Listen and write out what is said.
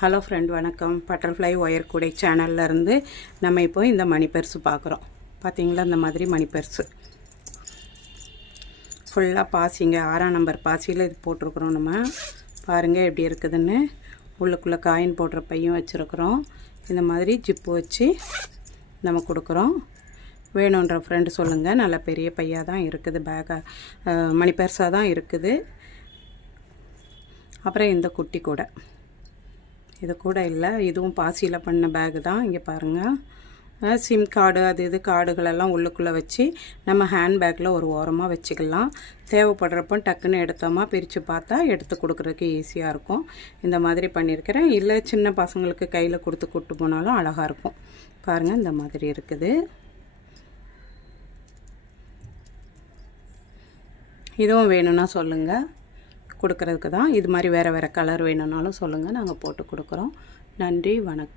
Hello friend, வணக்கம். Butterfly wire கூடை சேனல்லேருந்து நம்ம இப்போ இந்த மணி பர்ஸு பார்க்குறோம். பார்த்தீங்களா, இந்த மாதிரி மணி பர்ஸு ஃபுல்லாக பாசிங்க, 6ஆம் நம்பர் பாசியில் இது போட்டிருக்குறோம். நம்ம பாருங்கள் எப்படி இருக்குதுன்னு. உள்ளுக்குள்ளே காயின் போடுற பையும் வச்சுருக்குறோம். இந்த மாதிரி ஜிப்பு வச்சு நம்ம கொடுக்குறோம். வேணுன்ற ஃப்ரெண்டு சொல்லுங்கள். நல்ல பெரிய பையாக தான் இருக்குது, மணி பர்ஸாக தான் இருக்குது. அப்புறம் இந்த குட்டி கூட, இது கூட இல்லை, இதுவும் பாசியில் பண்ண பேகு தான். இங்கே பாருங்கள், சிம் கார்டு அது இது கார்டுகளெல்லாம் உள்ளுக்குள்ளே வச்சு நம்ம ஹேண்ட்பேக்கில் ஒரு ஓரமாக வச்சுக்கலாம். தேவைப்படுறப்போ டக்குன்னு எடுத்தோமா பிரித்து பார்த்தா எடுத்து கொடுக்குறதுக்கு ஈஸியாக இருக்கும். இந்த மாதிரி பண்ணியிருக்கிறேன். இல்லை சின்ன பசங்களுக்கு கையில் கொடுத்து கூட்டு போனாலும் அழகாக இருக்கும். பாருங்கள், இந்த மாதிரி இருக்குது. இதுவும் வேணும்னா சொல்லுங்கள், கொடுக்குறதுக்கு தான். இது மாதிரி வேறு வேறு கலர் வேணும்னாலும் சொல்லுங்கள், நாங்கள் போட்டு கொடுக்குறோம். நன்றி, வணக்கம்.